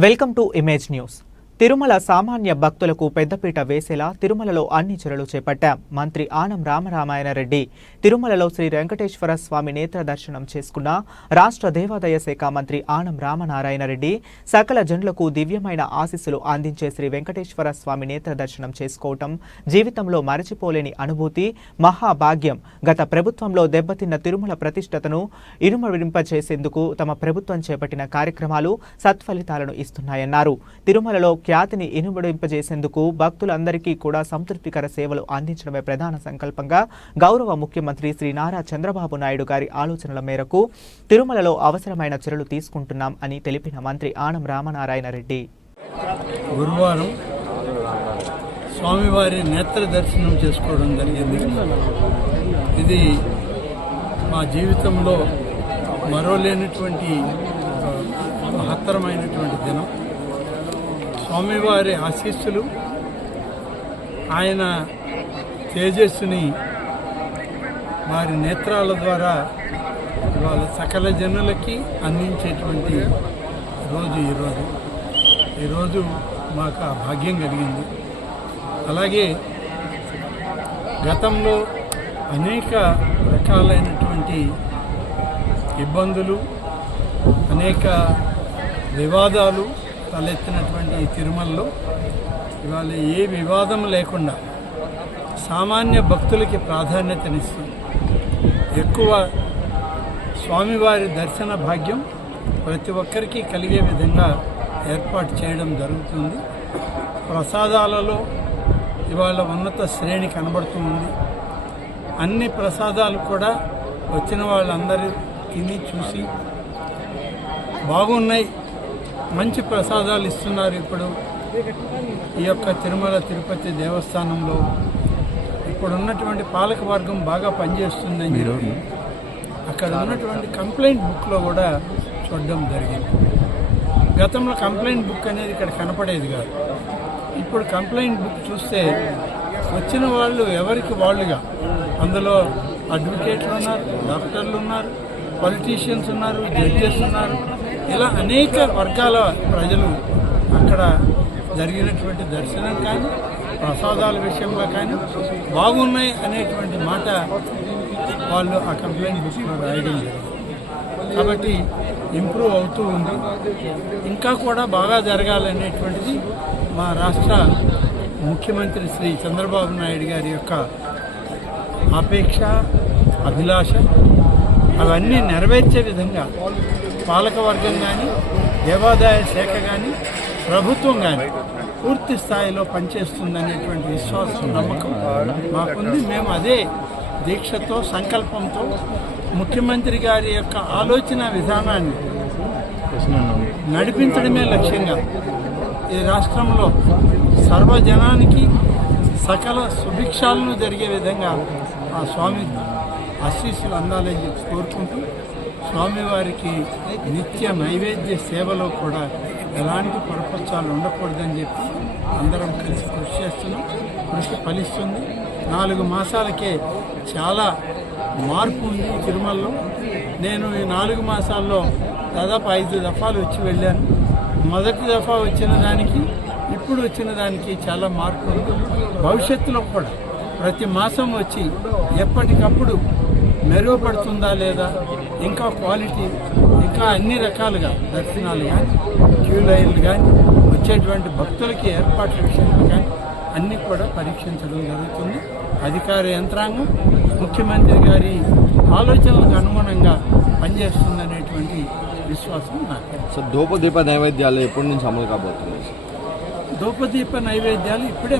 Welcome to Image News. Tirumala సామాన్య భక్తులకు పెద్దపీట వేసేలా తిరుమలలో అన్ని చర్యలు చేపట్టాం. మంత్రి ఆనం రామరామాయణ రెడ్డి తిరుమలలో శ్రీ వెంకటేశ్వర స్వామి నేత్ర దర్శనం చేసుకున్న రాష్ట్ర దేవాదాయ శాఖ మంత్రి ఆనం రామనారాయణ రెడ్డి సకల జనులకు దివ్యమైన ఆశీస్సులు అందించే శ్రీ వెంకటేశ్వర స్వామి నేత్ర దర్శనం చేసుకోవటం జీవితంలో మరచిపోలేని అనుభూతి మహాభాగ్యం. గత ప్రభుత్వంలో దెబ్బతిన్న తిరుమల ప్రతిష్టతను ఇనుమడింపచేసేందుకు తమ ప్రభుత్వం చేపట్టిన కార్యక్రమాలు సత్ఫలితాలను ఇస్తున్నాయన్నారు. తిరుమలలో ఖ్యాతిని ఇనుమడింపజేసేందుకు భక్తులందరికీ కూడా సంతృప్తికర సేవలు అందించడమే ప్రధాన సంకల్పంగా గౌరవ ముఖ్యమంత్రి శ్రీ నారా చంద్రబాబు నాయుడు గారి ఆలోచనల మేరకు తిరుమలలో అవసరమైన చర్యలు తీసుకుంటున్నాం అని తెలిపిన మంత్రి ఆనం రామనారాయణ రెడ్డి. గురువారం స్వామివారి నేత్ర దర్శనం చేసుకోవడం జరిగింది. ఇది మా జీవితంలో మరోలేనటువంటి మహత్తరమైనటువంటి దినం. స్వామివారి ఆశీస్సులు ఆయన తేజస్సుని వారి నేత్రాల ద్వారా వాళ్ళ సకల జనులకి అందించేటువంటి రోజు ఈరోజు ఈరోజు మాకు ఆ భాగ్యం కలిగింది. అలాగే గతంలో అనేక రకాలైనటువంటి ఇబ్బందులు అనేక వివాదాలు తలెత్తినటువంటి ఈ తిరుమలలో ఇవాళ ఏ వివాదం లేకుండా సామాన్య భక్తులకి ప్రాధాన్యతనిస్తూ ఎక్కువ స్వామివారి దర్శన భాగ్యం ప్రతి ఒక్కరికి కలిగే విధంగా ఏర్పాటు చేయడం జరుగుతుంది. ప్రసాదాలలో ఇవాళ ఉన్నత శ్రేణి కనబడుతుంది అన్ని ప్రసాదాలు కూడా వచ్చిన వాళ్ళందరూ తిని చూసి బాగున్నాయి. మంచి ప్రసాదాలు ఇస్తున్నారు ఇప్పుడు. ఈ యొక్క తిరుమల తిరుపతి దేవస్థానంలో ఇప్పుడు ఉన్నటువంటి పాలక వర్గం బాగా పనిచేస్తుందని అక్కడ ఉన్నటువంటి కంప్లైంట్ బుక్లో కూడా చూడడం జరిగింది. గతంలో కంప్లైంట్ బుక్ అనేది ఇక్కడ కనపడేది కాదు. ఇప్పుడు కంప్లైంట్ బుక్ చూస్తే వచ్చిన వాళ్ళు ఎవరికి వాళ్ళుగా అందులో అడ్వకేట్లు ఉన్నారు డాక్టర్లు ఉన్నారు పొలిటీషియన్స్ ఉన్నారు జడ్జెస్ ఉన్నారు. ఇలా అనేక వర్గాల ప్రజలు అక్కడ జరిగినటువంటి దర్శనం కానీ ప్రసాదాల విషయంలో కానీ బాగున్నాయి అనేటువంటి మాట వాళ్ళు ఆ కంప్లైంట్ బుక్లో రాయడం కాబట్టి ఇంప్రూవ్ అవుతూ ఉంది. ఇంకా కూడా బాగా జరగాలనేటువంటిది మా రాష్ట్ర ముఖ్యమంత్రి శ్రీ చంద్రబాబు నాయుడు గారి యొక్క అపేక్ష అభిలాష అవన్నీ నెరవేర్చే విధంగా పాలకవర్గం కానీ దేవాదాయ శాఖ కానీ ప్రభుత్వం కానీ పూర్తి స్థాయిలో పనిచేస్తుందనేటువంటి విశ్వాసం నమ్మకం మాకుంది. మేము అదే దీక్షతో సంకల్పంతో ముఖ్యమంత్రి గారి యొక్క ఆలోచన విధానాన్ని నడిపించడమే లక్ష్యంగా ఈ రాష్ట్రంలో సర్వజనానికి సకల సుభిక్షాలను జరిగే విధంగా ఆ స్వామి ఆశీస్సులు అందాలని కోరుకుంటూ స్వామివారికి నిత్య నైవేద్య సేవలో కూడా ఎలాంటి పొరపచ్చాలు ఉండకూడదని చెప్పి అందరం కలిసి కృషి చేస్తున్నాం. కృషి ఫలిస్తుంది. నాలుగు మాసాలకే చాలా మార్పు ఉంది తిరుమలలో. నేను ఈ నాలుగు మాసాల్లో దాదాపు ఐదు దఫాలు వచ్చి వెళ్ళాను. మొదటి దఫా వచ్చిన దానికి ఇప్పుడు వచ్చిన దానికి చాలా మార్పు ఉంది. భవిష్యత్తులో కూడా ప్రతి మాసం వచ్చి ఎప్పటికప్పుడు మెరుగుపడుతుందా లేదా? ఇంకా క్వాలిటీ ఇంకా అన్ని రకాలుగా దర్శనాలు కానీ క్యూ లైన్లు కానీ వచ్చేటువంటి భక్తులకి ఏర్పాట్ల విషయంలో కానీ అన్నీ కూడా పరీక్షించడం జరుగుతుంది. అధికార యంత్రాంగం ముఖ్యమంత్రి గారి ఆలోచనలకు అనుగుణంగా పనిచేస్తుందనేటువంటి విశ్వాసం నాకు సో ధూపదీప నైవేద్యాలు ఎప్పటి నుంచి అమలు కాబోతుంది ధూపదీప నైవేద్యాలు ఇప్పుడే